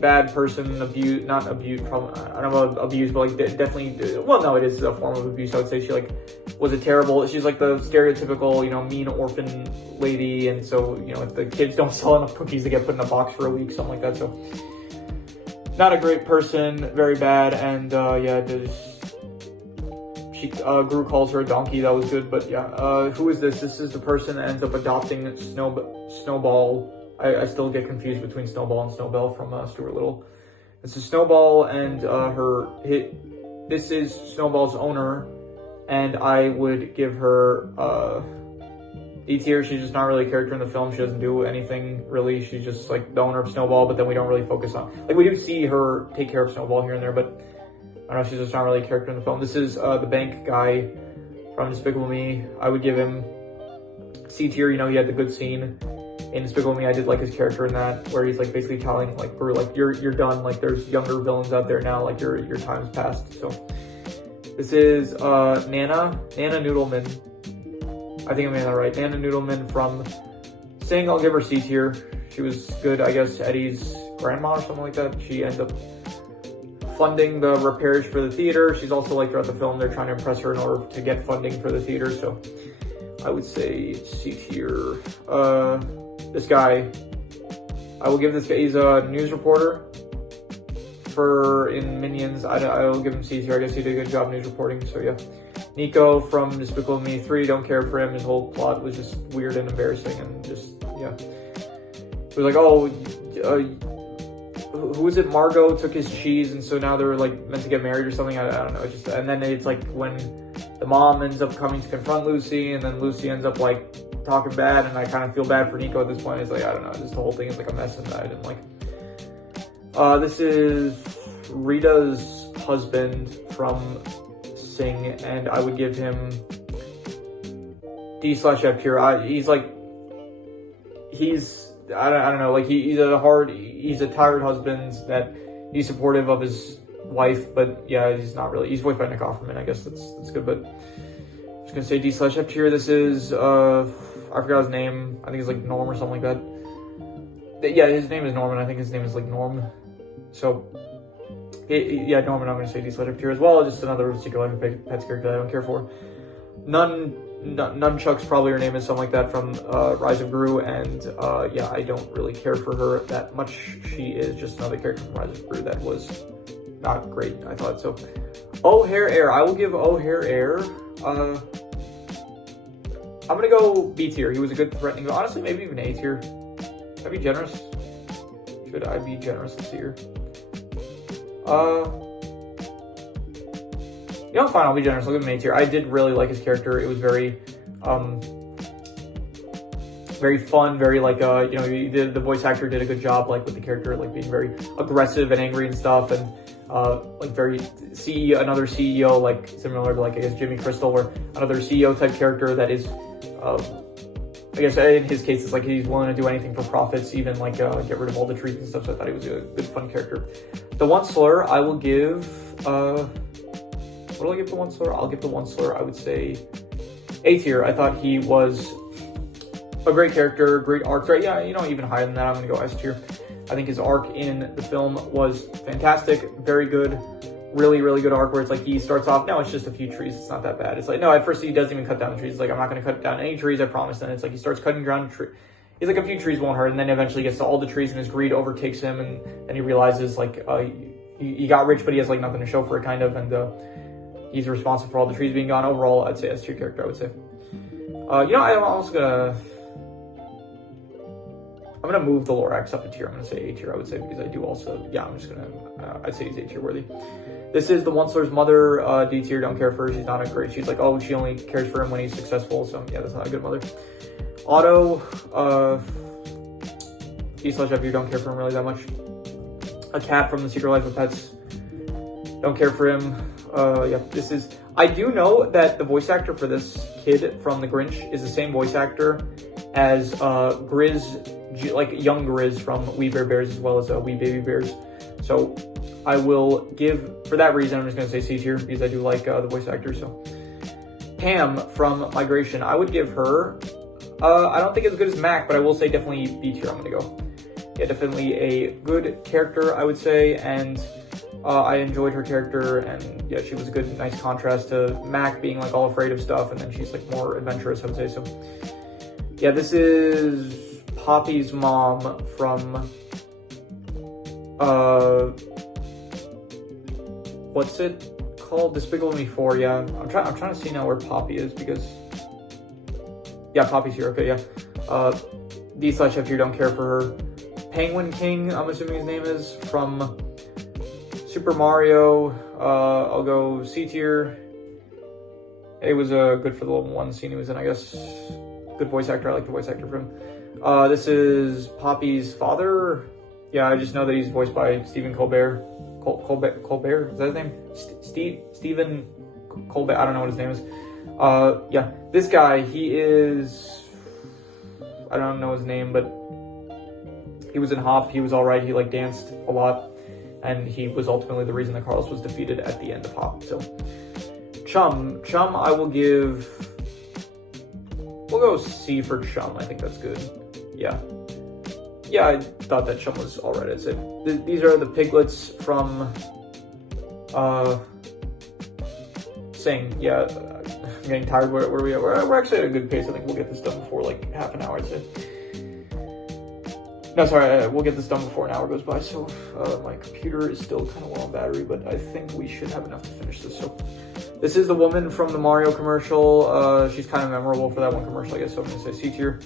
bad person, not abuse. Probably I don't know about abuse, but like definitely. Well, no, it is a form of abuse. I would say she like was a terrible. She's like the stereotypical, you know, mean orphan lady, and so, you know, if the kids don't sell enough cookies, they get put in a box for a week, something like that. So not a great person, very bad, and yeah, Gru calls her a donkey. That was good, but yeah. Who is this? This is the person that ends up adopting Snowball. I still get confused between Snowball and Snowbell from Stuart Little. This is Snowball and this is Snowball's owner, and I would give her D tier. She's just not really a character in the film. She doesn't do anything really. She's just like the owner of Snowball, but then we don't really focus on, like, we do see her take care of Snowball here and there, but I don't know, she's just not really a character in the film. This is the bank guy from Despicable Me. I would give him C tier. You know, he had the good scene in Despicable Me. I did like his character in that, where he's like basically telling like Gru, like, you're done. Like, there's younger villains out there now. Like, your time's passed. So this is Nana Noodleman. I think I'm getting that right. Nana Noodleman from Sing. I'll give her C tier. She was good, I guess. Eddie's grandma or something like that. She ends up funding the repairs for the theater. She's also, like, throughout the film, they're trying to impress her in order to get funding for the theater. So I would say C tier. this guy, I will give this guy, he's a news reporter in Minions. I will give him C tier. I guess he did a good job news reporting, so yeah. Nico from Despicable Me 3, don't care for him. His whole plot was just weird and embarrassing and just, yeah. It was like, oh, who was it? Margot took his cheese, and so now they're like meant to get married or something. I don't know. It just, and then it's like when the mom ends up coming to confront Lucy, and then Lucy ends up like talking bad, and I kind of feel bad for Nico at this point. It's like, I don't know. Just the whole thing is like a mess, and I didn't like. This is Rita's husband from Sing, and I would give him D/F tier. I don't know, like he's a tired husband that he's supportive of his wife, but yeah, he's not really. He's voiced by Nick Offerman. I guess that's good, but I'm just gonna say D/F tier. This is I forgot his name. I think it's like Norm or something like that. Yeah, his name is Norman. I think his name is like Norm. So yeah, Norman. I'm gonna say D/F tier as well. Just another Secret Life of Pets character that I don't care for. Nunchuck's probably her name is something like that from Rise of Gru, and yeah, I don't really care for her that much. She is just another character from Rise of Gru that was not great, I thought. So O'Hare Air, I will give O'Hare Air, I'm gonna go B tier. He was a good threatening, honestly maybe even A tier. Should I be generous? Should I be generous this year? You know, fine, I'll be generous. I'll give him A tier. I did really like his character. It was very, very fun. Very like, you know, the voice actor did a good job, like with the character, like being very aggressive and angry and stuff, and like very another CEO, like similar to like I guess Jimmy Crystal, or another CEO type character that is, I guess in his case, it's like he's willing to do anything for profits, even like get rid of all the trees and stuff. So I thought he was a good, fun character. The one slur I will give. What do I give the one slur? I'll give the one slur, I would say, A tier. I thought he was a great character, great arc. Right? Yeah, you know, even higher than that, I'm going to go S tier. I think his arc in the film was fantastic, very good, really, really good arc where it's like he starts off, no, it's just a few trees, it's not that bad. It's like, no, at first he doesn't even cut down the trees. It's like, I'm not going to cut down any trees, I promise. And it's like he starts cutting down a tree. He's like, a few trees won't hurt, and then eventually gets to all the trees, and his greed overtakes him, and he realizes, like, he got rich, but he has, like, nothing to show for it, kind of, and he's responsible for all the trees being gone. Overall, I'd say S tier character, I would say. You know, I'm also gonna move the Lorax up a tier. I'm gonna say A tier, I would say, because I do also, yeah, I'm just gonna, I'd say he's A tier worthy. This is the one slur's mother, D tier, don't care for her. She's not a great, she's like, oh, she only cares for him when he's successful. So yeah, that's not a good mother. Otto, D/F tier, don't care for him really that much. A cat from The Secret Life of Pets, don't care for him. Yeah, this is, I do know that the voice actor for this kid from The Grinch is the same voice actor as Grizz, like young Grizz from We Bare Bears, as well as We Baby Bears. So I will give, for that reason, I'm just going to say C tier, because I do like the voice actor. So Pam from Migration, I would give her, I don't think as good as Mac, but I will say definitely B tier, I'm going to go. Yeah, definitely a good character, I would say, and I enjoyed her character, and yeah, she was a good, nice contrast to Mac being like all afraid of stuff, and then she's like more adventurous, I would say. So yeah, this is Poppy's mom from, what's it called? Despicable Me 4, yeah. I'm trying to see now where Poppy is, because, yeah, Poppy's here, okay, yeah. D/F tier, don't care for her. Penguin King, I'm assuming his name is, from Super Mario, I'll go C tier. It was good for the little one scene he was in, I guess. Good voice actor, I like the voice actor for him. This is Poppy's father. Yeah, I just know that he's voiced by Stephen Colbert. Colbert, is that his name? Stephen Colbert, I don't know what his name is. Yeah, this guy, he is, I don't know his name, but he was in Hop, he was alright, he like danced a lot, and he was ultimately the reason that Carlos was defeated at the end of Hop. So Chum, I will give, we'll go C for Chum, I think that's good. Yeah, I thought that Chum was alright, I'd say. These are the piglets from Sing. Yeah, I'm getting tired. Where are we at? We're actually at a good pace. I think we'll get this done before like half an hour, I'd say. No, sorry, we'll get this done before an hour goes by. So my computer is still kind of low on battery, but I think we should have enough to finish this. So this is the woman from the Mario commercial. She's kind of memorable for that one commercial, I guess. So I'm going to say C tier.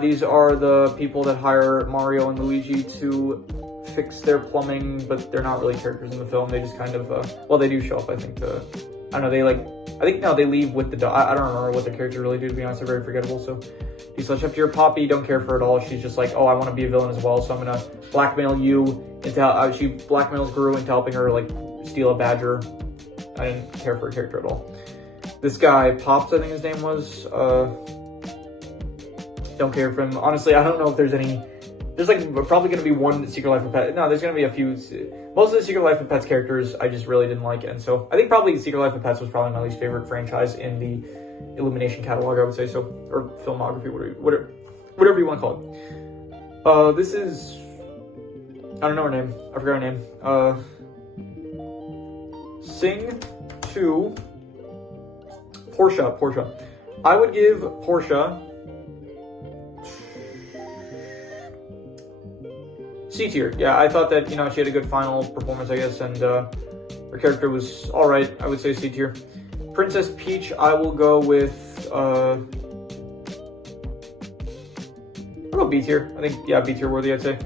These are the people that hire Mario and Luigi to fix their plumbing, but they're not really characters in the film. They just kind of, well, they do show up, I think, I don't know, they leave with the dog. I don't remember what the characters really do, to be honest. They're very forgettable. So D/F tier. Poppy, don't care for her at all. She's just like, oh, I want to be a villain as well, so I'm gonna blackmail you into, she blackmails Gru into helping her, like, steal a badger. I didn't care for her character at all. This guy, Pops, I think his name was, don't care for him. Honestly, I don't know if there's any, there's like probably going to be one Secret Life of Pets. No, there's going to be a few. Most of the Secret Life of Pets characters I just really didn't like. And so I think probably Secret Life of Pets was probably my least favorite franchise in the Illumination catalog, I would say so. Or filmography, whatever you want to call it. This is, I don't know her name. I forgot her name. Sing to Portia. I would give Portia C tier. Yeah, I thought that, she had a good final performance, I guess, and her character was all right. I would say C tier. Princess Peach, I will go with, I'll go B tier. I think, yeah, B tier worthy, I'd say.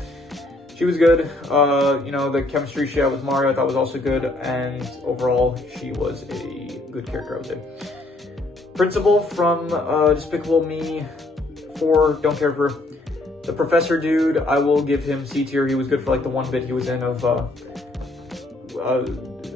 She was good. The chemistry she had with Mario I thought was also good, and overall, she was a good character, I would say. Principal from Despicable Me 4, don't care for her. The professor dude, I will give him C tier. He was good for like the one bit he was in of,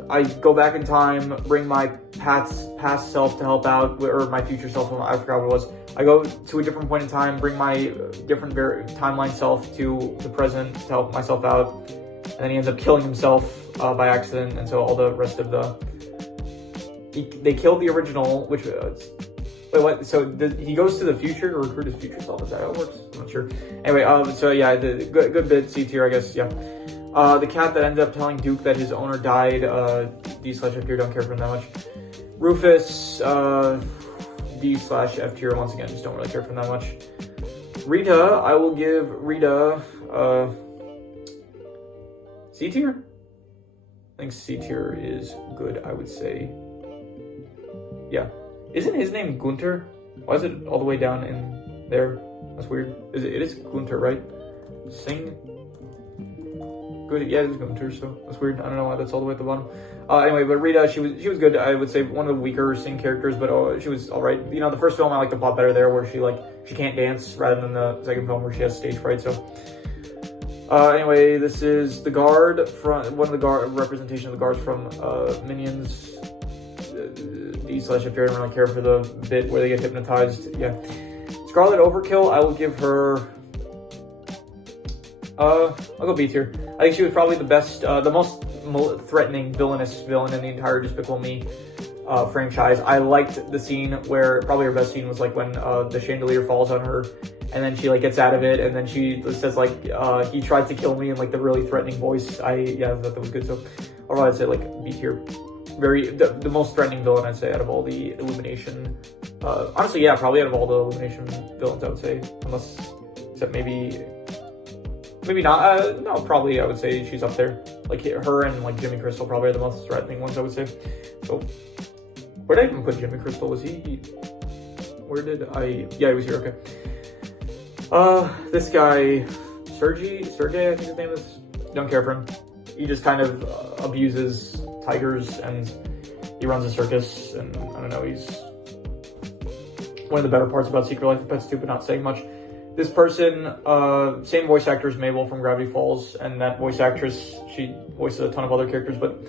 I go back in time, bring my past self to help out, or my future self, I forgot what it was. I go to a different point in time, bring my different timeline self to the present to help myself out, and then he ends up killing himself by accident, and so all the rest of they killed the original, which wait, what? So he goes to the future to recruit his future self? Is that how it works? I'm not sure. Anyway, so yeah, the good bit, C tier, I guess, yeah. The cat that ended up telling Duke that his owner died, D/F tier, don't care for him that much. Rufus, D/F tier, once again, just don't really care for him that much. Rita, I will give Rita, C tier? I think C tier is good, I would say. Yeah. Isn't his name Gunter? Why is it all the way down in there? That's weird. It is Gunter, right? Sing. Good. Yeah, it is Gunter, so that's weird. I don't know why that's all the way at the bottom. Anyway, but Rita, she was good. I would say one of the weaker Sing characters, but she was all right. The first film I liked the plot better there, where she can't dance, rather than the second film where she has stage fright. So anyway, this is the guard from one of the guard representation of the guards from Minions. D/F tier, I don't really care for the bit where they get hypnotized. Yeah. Scarlet Overkill, I will give her, I'll go B tier. I think she was probably the best, the most threatening villainous villain in the entire Despicable Me franchise. I liked the scene where, probably her best scene was like when the chandelier falls on her, and then she gets out of it, and then she says he tried to kill me in the really threatening voice. I thought that was good. So overall, I'd say B tier. The most threatening villain, I'd say, out of all the Illumination. Honestly, yeah, probably out of all the Illumination villains, I would say, except maybe not. No, probably I would say she's up there. Her and Jimmy Crystal probably are the most threatening ones, I would say. So where did I even put Jimmy Crystal? Was he? Where did I? Yeah, he was here. Okay. This guy, Sergey, I think his name is. Don't care for him. He just kind of abuses tigers, and he runs a circus, and I don't know, he's one of the better parts about Secret Life of Pets 2, but not saying much. This person, same voice actor as Mabel from Gravity Falls, and that voice actress, she voices a ton of other characters, but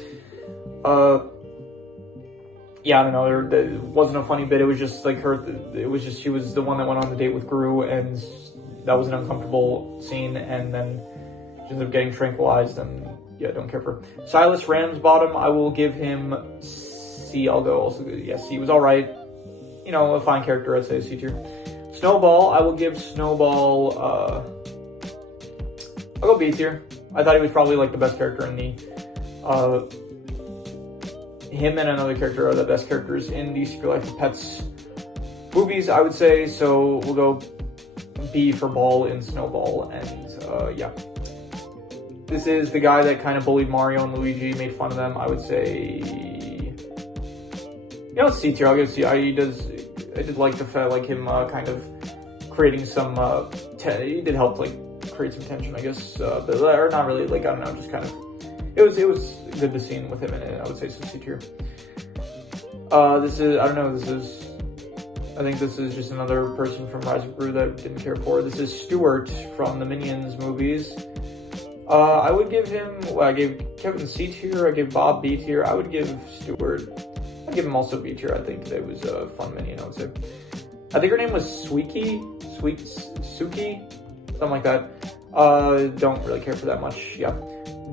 yeah, I don't know, there wasn't a funny bit. It was just she was the one that went on the date with Gru, and that was an uncomfortable scene, and then she ended up getting tranquilized, and yeah, don't care for her. Silas Ramsbottom, I will give him C. I'll go also good. Yeah, C. He was all right. A fine character, I'd say C tier. Snowball, I will give Snowball, I'll go B tier. I thought he was probably the best character in the, him and another character are the best characters in the Secret Life of Pets movies, I would say. So we'll go B for Ball in Snowball, and Yeah. This is the guy that kind of bullied Mario and Luigi, made fun of them. I would say, you know, C tier. I'll give C. I did like the fact, like him kind of creating some. He did help like create some tension, I guess, but or not really. Like, I don't know, just kind of. It was good to see him with him in it. I would say so, C tier. This is, I don't know. I think this is just another person from Rise of Gru that I didn't care for. This is Stuart from the Minions movies. I would give him, well, I gave Kevin C tier, I gave Bob B tier, I would give Stuart, I'd give him also B tier. I think it was a fun minion, I would say. I think her name was Suki, something like that. Don't really care for that much, yeah.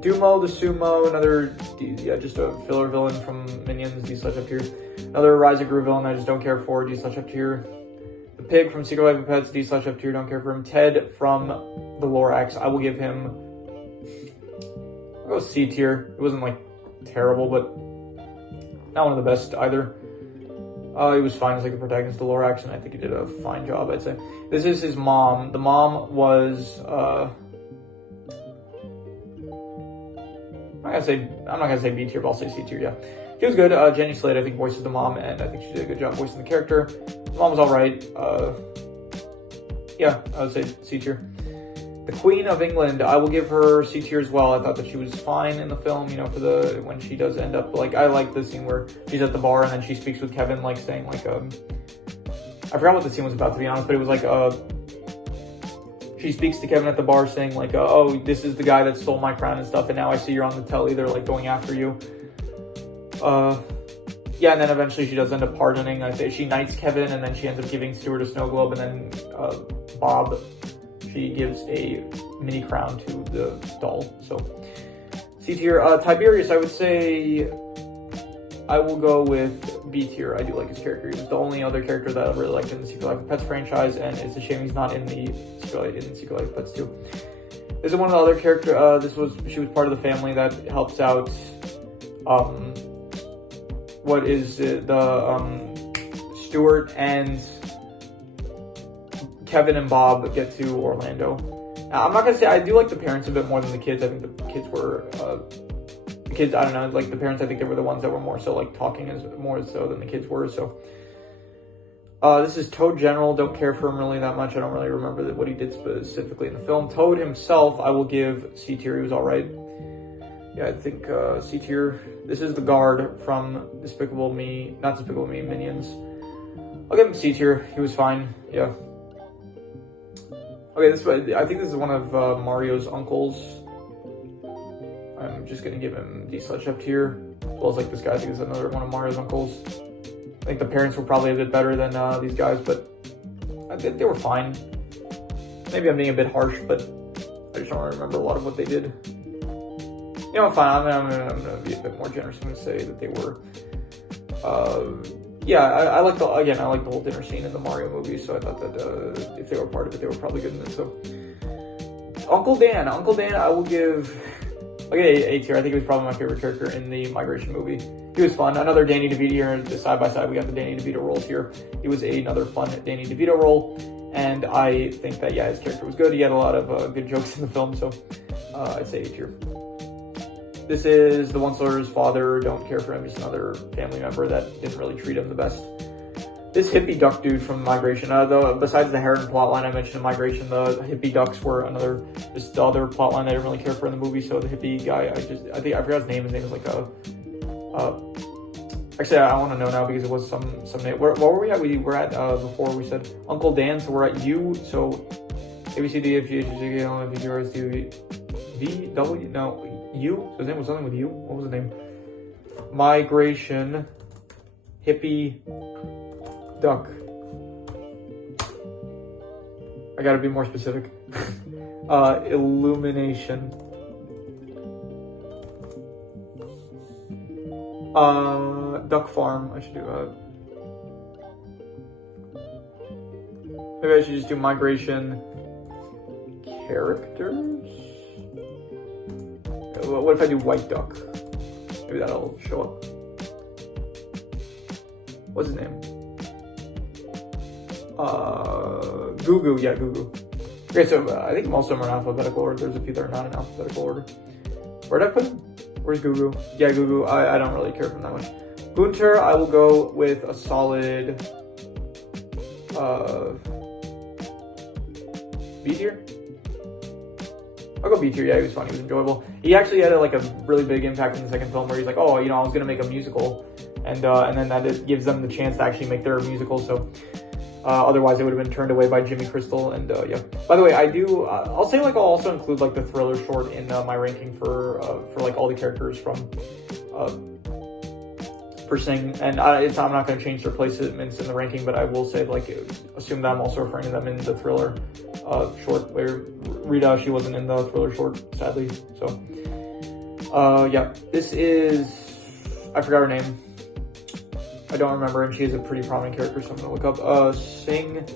Dumo the Sumo, another, yeah, just a filler villain from Minions, D/ up tier. Another Rise of Gru villain I just don't care for, D/ up tier. The Pig from Secret Life of Pets, D/ up tier, don't care for him. Ted from the Lorax, I will give him, I'll go C tier. It wasn't like terrible, but not one of the best either. He was fine as like the protagonist of the Lorax, and I think he did a fine job, I'd say. This is his mom. The mom was, I'm not gonna say B tier, but I'll say C tier, yeah. She was good. Jenny Slate, I think, voices the mom, and I think she did a good job voicing the character. The mom was alright. Yeah, I would say C tier. The Queen of England, I will give her C tier as well. I thought that she was fine in the film, you know, for the, when she does end up, like, I like the scene where she's at the bar and then she speaks with Kevin, like, saying, like, I forgot what the scene was about, to be honest, but it was like, she speaks to Kevin at the bar saying, like, oh, this is the guy that stole my crown and stuff, and now I see you're on the telly, they're, like, going after you. Yeah, and then eventually she does end up pardoning. I think she knights Kevin, and then she ends up giving Stuart a snow globe, and then, Bob, she gives a mini crown to the doll. So, C tier. Tiberius, I would say I will go with B tier. I do like his character. He was the only other character that I really liked in the Secret Life of Pets franchise, and it's a shame he's not in the Secret Life of Pets 2. This is one of the other characters. She was part of the family that helps out. What is it? Stuart and Kevin and Bob get to Orlando. Now, I'm not gonna say, I do like the parents a bit more than the kids. I think the kids were, I don't know, like the parents, I think they were the ones that were more so like talking as more so than the kids were, so. This is Toad General, don't care for him really that much. I don't really remember what he did specifically in the film. Toad himself, I will give C tier, he was alright. Yeah, I think C tier. This is the guard from Minions. I'll give him C tier, he was fine, yeah. Okay, I think this is one of Mario's uncles. I'm just gonna give him D/ up tier, as well as like this guy. I think is another one of Mario's uncles. I think the parents were probably a bit better than these guys, but I think they were fine. Maybe I'm being a bit harsh, but I just don't remember a lot of what they did. You know, fine. I'm gonna be a bit more generous. I'm gonna say that they were. Yeah, I like the whole dinner scene in the Mario movie, so I thought that if they were part of it, they were probably good in it. So, Uncle Dan, I will give A tier. I think he was probably my favorite character in the Migration movie. He was fun. Another Danny DeVito here, side by side. We got the Danny DeVito roles here. He was another fun Danny DeVito role, and I think that his character was good. He had a lot of good jokes in the film, so I'd say A tier. This is the Once-Lorder's father. Don't care for him. Just another family member that didn't really treat him the best. This hippie duck dude from Migration. Besides the Heron plotline I mentioned in Migration, the hippie ducks were just the other plotline I didn't really care for in the movie. So the hippie guy, I forgot his name. His name was like actually, I want to know now because it was some name. Where were we at? We were at before we said Uncle Dan. So we're at U. So ABCDFGHGKLMNOPQRSTUV no. U? So his name was something with U? What was his name? Migration hippie duck. I gotta be more specific. Illumination. Duck farm. I should do maybe I should just do migration characters. What if I do white duck? Maybe that'll show up. What's his name? Goo Goo, yeah, Goo Goo. Okay, so I think most of them are in alphabetical order. There's a few that are not in alphabetical order. Where did I put him? Where's Gugu? Yeah, Gugu. I don't really care for him that much. Gunter, I will go with a solid B tier. I'll go B tier. Yeah, he was fun. He was enjoyable. He actually had like a really big impact in the second film, where he's like, oh, you know, I was gonna make a musical, and then that gives them the chance to actually make their musical. So otherwise, it would have been turned away by Jimmy Crystal. And yeah. By the way, I do. I'll say like I'll also include like the Thriller short in my ranking for like all the characters from Sing, and I'm not going to change their placements in the ranking, but I will say, like, assume that I'm also referring to them in the Thriller short, where Rita, she wasn't in the Thriller short, sadly. So yeah, this is, I forgot her name, I don't remember, and she is a pretty prominent character, so I'm gonna look up Sing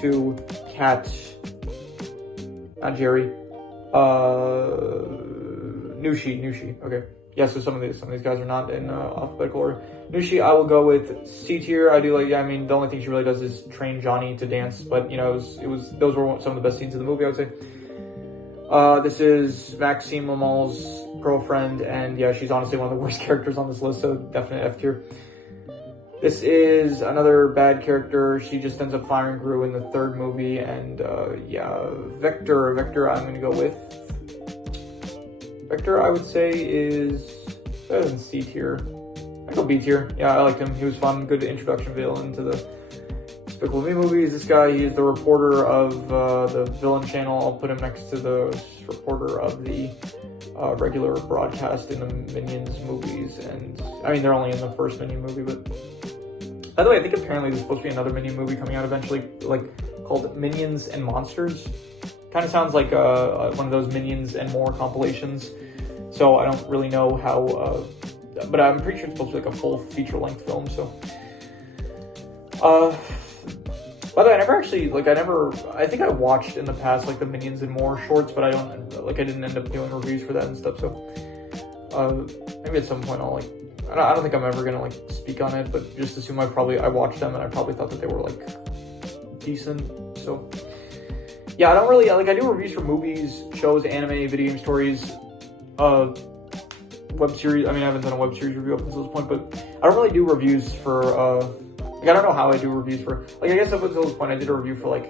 to Cat, not Jerry, Nushi, okay. Yeah, so some of these guys are not in alphabetical order. Nushi, I will go with C tier. I do like, yeah, I mean, the only thing she really does is train Johnny to dance, but you know, those were some of the best scenes of the movie, I would say. This is Maxime Lamal's girlfriend, and yeah, she's honestly one of the worst characters on this list, so definitely F tier. This is another bad character. She just ends up firing Gru in the third movie, and yeah, Vector, I'm gonna go with. Vector, I would say, is better than C tier. I go B tier. Yeah, I liked him. He was fun. Good introduction villain to the Despicable Me movies. This guy, he is the reporter of the villain channel. I'll put him next to the reporter of the regular broadcast in the Minions movies. And I mean, they're only in the first Minion movie, but by the way, I think apparently there's supposed to be another Minion movie coming out eventually, like called Minions and Monsters. Kind of sounds like one of those Minions and More compilations. So I don't really know how, but I'm pretty sure it's supposed to be like a full feature-length film. So, by the way, I think I watched in the past like the Minions and More shorts, but I didn't end up doing reviews for that and stuff. So, maybe at some point I'll like. I don't think I'm ever gonna like speak on it, but just assume I watched them and I probably thought that they were like decent. So. Yeah, I don't really, like, I do reviews for movies, shows, anime, video game stories, web series. I mean, I haven't done a web series review up until this point, but I don't really do reviews for, like, I don't know how I do reviews for, like, I guess up until this point, I did a review for, like,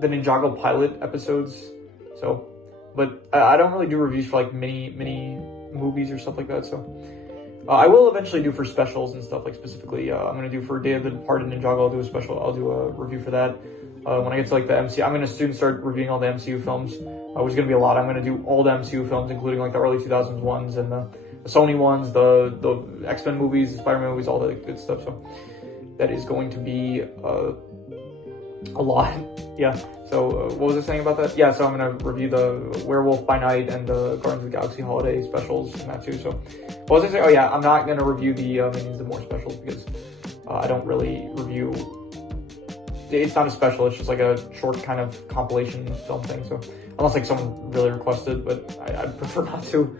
the Ninjago pilot episodes, so, but I don't really do reviews for, like, mini movies or stuff like that, so. I will eventually do for specials and stuff, like, specifically, I'm going to do for Day of the Departed Ninjago, I'll do a review for that. When I get to like the MCU, I'm going to soon start reviewing all the MCU films, which is going to be a lot. I'm going to do all the MCU films, including like the early 2000s ones and the Sony ones, the X-Men movies, the Spider-Man movies, all the good stuff. So that is going to be a lot. Yeah. So what was I saying about that? Yeah. So I'm going to review the Werewolf by Night and the Guardians of the Galaxy holiday specials and that too. So what was I saying? Oh yeah, I'm not going to review the Minions and More specials because I don't really review. It's not a special, it's just like a short kind of compilation film thing, so unless like someone really requested, but I'd prefer not to.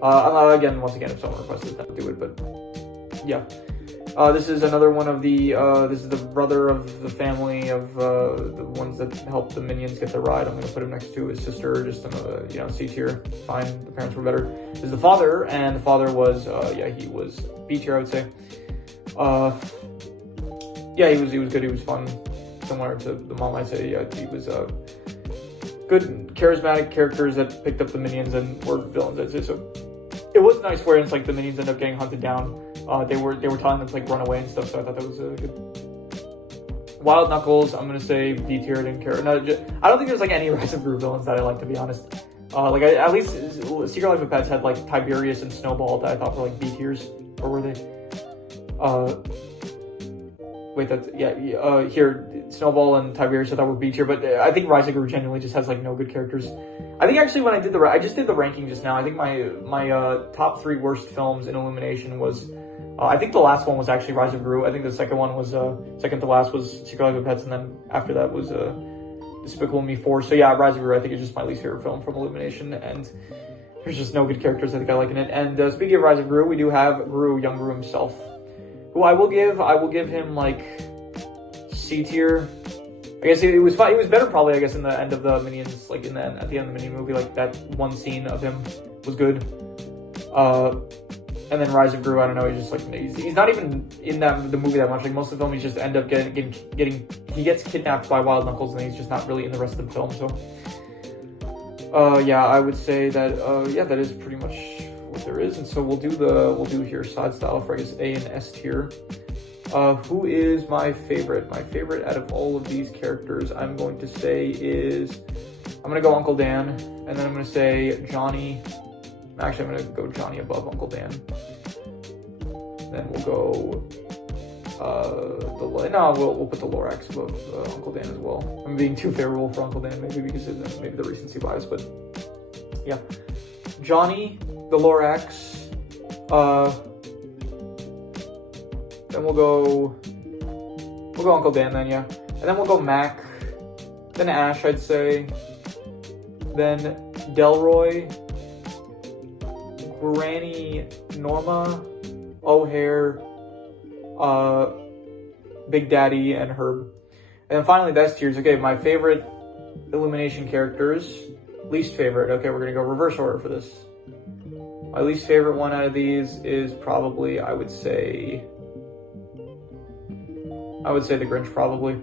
Once again, if someone requested, then do it, but yeah. This is another one of the, this is the brother of the family of the ones that helped the Minions get their ride. I'm going to put him next to his sister, just another, you know, C tier, fine, the parents were better. This is the father, and the father was, yeah, he was B tier, I would say. Yeah, he was good, he was fun. Similar to the mom, I'd say, yeah, he was good, charismatic characters that picked up the Minions and were villains, I'd say. So it was nice where it's like the Minions end up getting hunted down. They were telling them to like run away and stuff, so I thought that was good. Wild Knuckles, I'm gonna say B tier. I didn't care. No, I don't think there's like any Rise of Gru villains that I like, to be honest. At least Secret Life of Pets had like Tiberius and Snowball that I thought were like B tiers, or were they? Wait, that's, yeah, here, Snowball and Tiberius I thought were B tier, but I think Rise of Gru genuinely just has, like, no good characters. I think, actually, when I just did the ranking just now, I think my top 3 worst films in Illumination was, I think the last one was actually Rise of Gru. I think the second one was, second to last was Secret Life of Pets, and then after that was, Despicable Me 4. So, yeah, Rise of Gru, I think, is just my least favorite film from Illumination, and there's just no good characters I think I like in it. And, speaking of Rise of Gru, we do have young Gru himself, who I will give him like C tier. I I guess it was fine. It was better probably, I guess, in the end of the Minions, like at the end of the Minion movie, like that one scene of him was good. And then Rise of Gru, I don't know, he's just like, he's not even in the movie that much. Like most of the film, he's just end up getting he gets kidnapped by Wild Knuckles, and he's just not really in the rest of the film. So, yeah, I would say that, yeah, that is pretty much what there is. And so we'll do here side style for, I guess, A and S tier. Who is my favorite? My favorite out of all of these characters, I'm going to say is, I'm going to go Uncle Dan, and then I'm going to say Johnny. Actually, I'm going to go Johnny above Uncle Dan. Then we'll go, we'll put the Lorax above Uncle Dan as well. I'm being too favorable for Uncle Dan, maybe because of maybe the recency bias, but yeah. Johnny, the Lorax, then we'll go Uncle Dan then, yeah. And then we'll go Mac, then Ash, I'd say, then Delroy, Granny Norma, O'Hare, Big Daddy, and Herb. And then finally, that's tiers. Okay, my favorite Illumination characters, least favorite. Okay, we're gonna go reverse order for this. My least favorite one out of these is probably, I would say the Grinch, probably.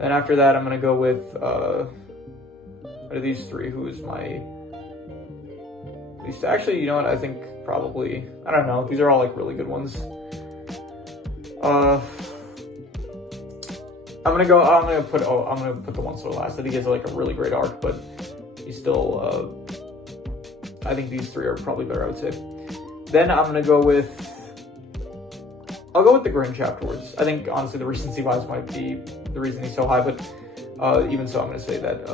And after that, I'm gonna go with, out of these three, who is my least? Actually, you know what? I think probably, I don't know. These are all like really good ones. I'm gonna put the One Star last. I think he has like a really great arc, but he's still, I think these three are probably better, I would say. Then I'll go with the Grinch afterwards. I think honestly the recency bias might be the reason he's so high, but even so, I'm gonna say that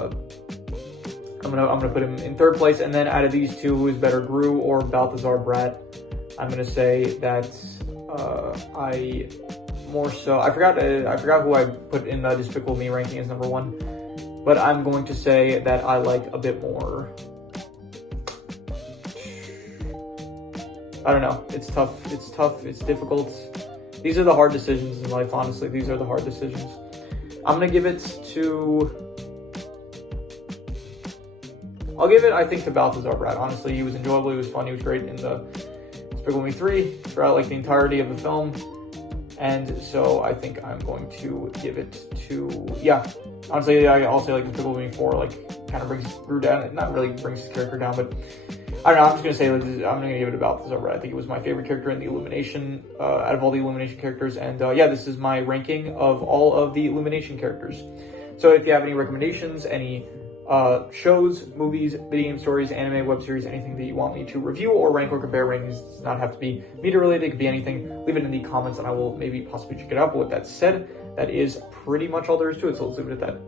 I'm gonna put him in third place. And then out of these two, who is better, Gru or Balthazar Brat? I'm gonna say that I forgot who I put in the Despicable Me ranking as number one, but I'm going to say that I like a bit more. I don't know. It's tough. It's difficult. These are the hard decisions in life, honestly. These are the hard decisions. I'm gonna give it to, I'll give it, I think, to Balthazar Brat. Honestly, he was enjoyable, he was fun, he was great in the Despicable Me 3 throughout like the entirety of the film. And so I think I'm going to give it to, yeah. Honestly, I'll say like Despicable Me 4 like kind of brings Gru down. It not really brings his character down, but I don't know, I'm just going to say, I'm going to give it to Balthazar Brat. I think it was my favorite character in the Illumination, out of all the Illumination characters. And yeah, this is my ranking of all of the Illumination characters. So if you have any recommendations, any shows, movies, video game stories, anime, web series, anything that you want me to review or rank or compare, rankings does not have to be media related, it could be anything. Leave it in the comments and I will maybe possibly check it out. But with that said, that is pretty much all there is to it. So let's leave it at that.